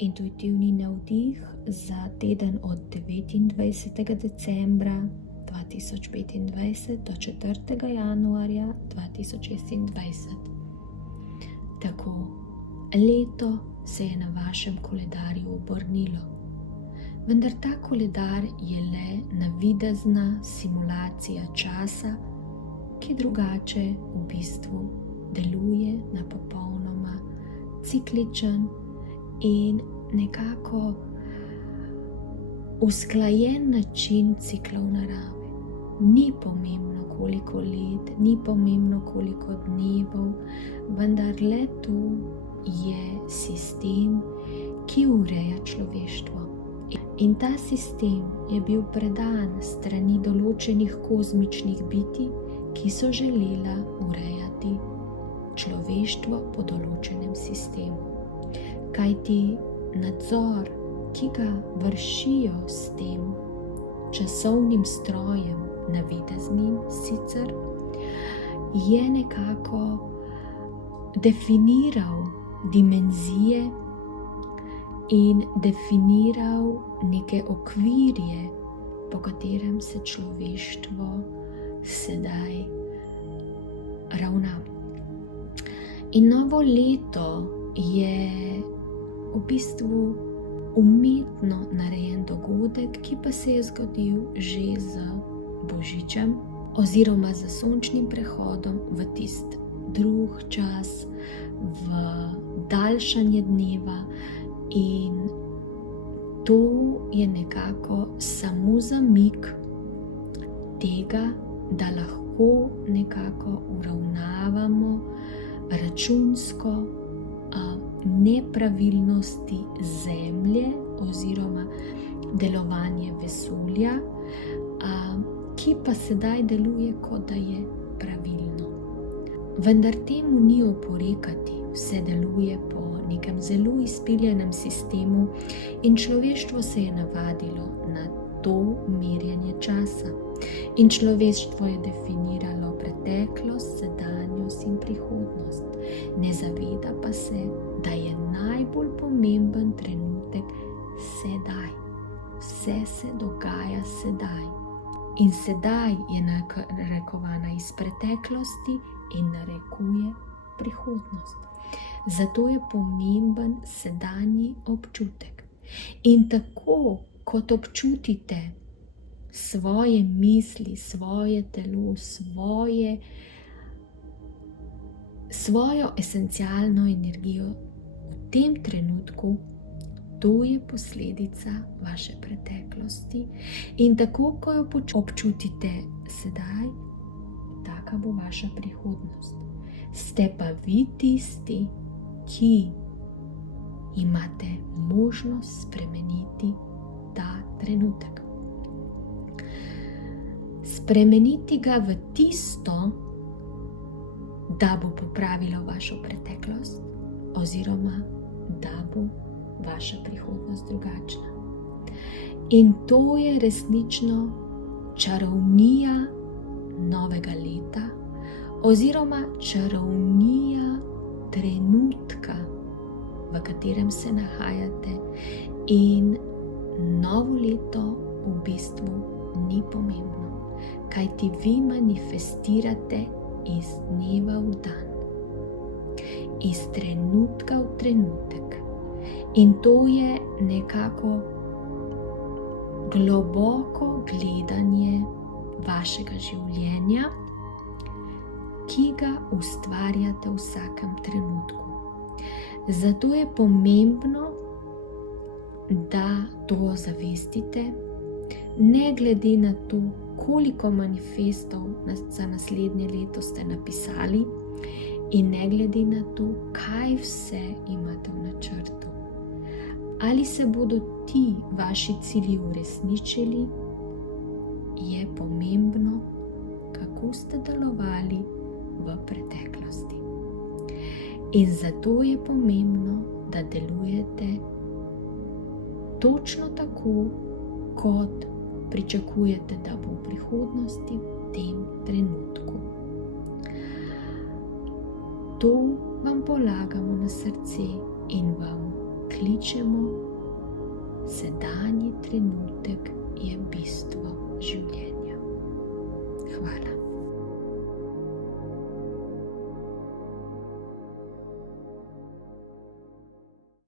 intuitivni navdih za teden od 29. decembra 2025 do 4. januarja 2026. Tako, leto se je na vašem koledarju obrnilo, vendar ta koledar je le navidezna simulacija časa, ki drugače v bistvu deluje na popolnoma cikličen in nekako usklajen način ciklov narave. Ni pomembno, koliko let, ni pomembno, koliko dnevov, vendar le to je sistem, ki ureja človeštvo. In ta sistem je bil predan strani določenih kozmičnih bitij, ki so želela urejati človeštvo po določenem sistemu. Kajti nadzor, ki ga vršijo s tem časovnim strojem, navideznim sicer, je nekako definiral dimenzije in definiral neke okvirje, po katerem se človeštvo sedaj ravna. In novo leto je v bistvu umetno narejen dogodek, ki pa se je zgodil že z Božičem oziroma z sončnim prehodom v tist drug čas, v daljšanje dneva, in to je nekako samo zamik tega, da lahko nekako uravnavamo računsko nepravilnosti Zemlje oziroma delovanje vesolja, ki pa sedaj deluje, kot da je pravilno. Vendar temu ni oporekati, vse deluje po nekem zelo izpiljenem sistemu in človeštvo se je navadilo na to merjenje časa. In človeštvo je definiralo preteklost, sedanjost in prihodnost. Ne zaveda pa se, da je najbolj pomemben trenutek sedaj. Vse se dogaja sedaj. In sedaj je narekovana iz preteklosti in narekuje prihodnost. Zato je pomemben sedanji občutek. In tako, kot občutite svoje misli, svoje telo, svojo esencialno energijo v tem trenutku, to je posledica vaše preteklosti. In tako, ko jo občutite sedaj, taka bo vaša prihodnost. Ste pa vi tisti, ki imate možnost spremeniti ta trenutek. Spremeniti ga v tisto, da bo popravilo vašo preteklost oziroma da bo vaša prihodnost drugačna. In to je resnično čarovnija novega leta oziroma čarovnija trenutka, v katerem se nahajate, in novo leto v bistvu ni pomembno, kajti vi manifestirate iz dneva v dan, iz trenutka v trenutek. In to je nekako globoko gledanje vašega življenja, ki ga ustvarjate v vsakem trenutku. Zato je pomembno, da to zavestite, ne glede na to, koliko manifestov za naslednje leto ste napisali, in ne glede na to, kaj vse imate v načrtu. Ali se bodo ti vaši cilji uresničili, je pomembno, kako ste delovali v preteklosti. In zato je pomembno, da delujete točno tako, kot pričakujete, da bo v prihodnosti v tem trenutku. To vam polagamo na srce in vam kličemo, sedanji trenutek je bistvo.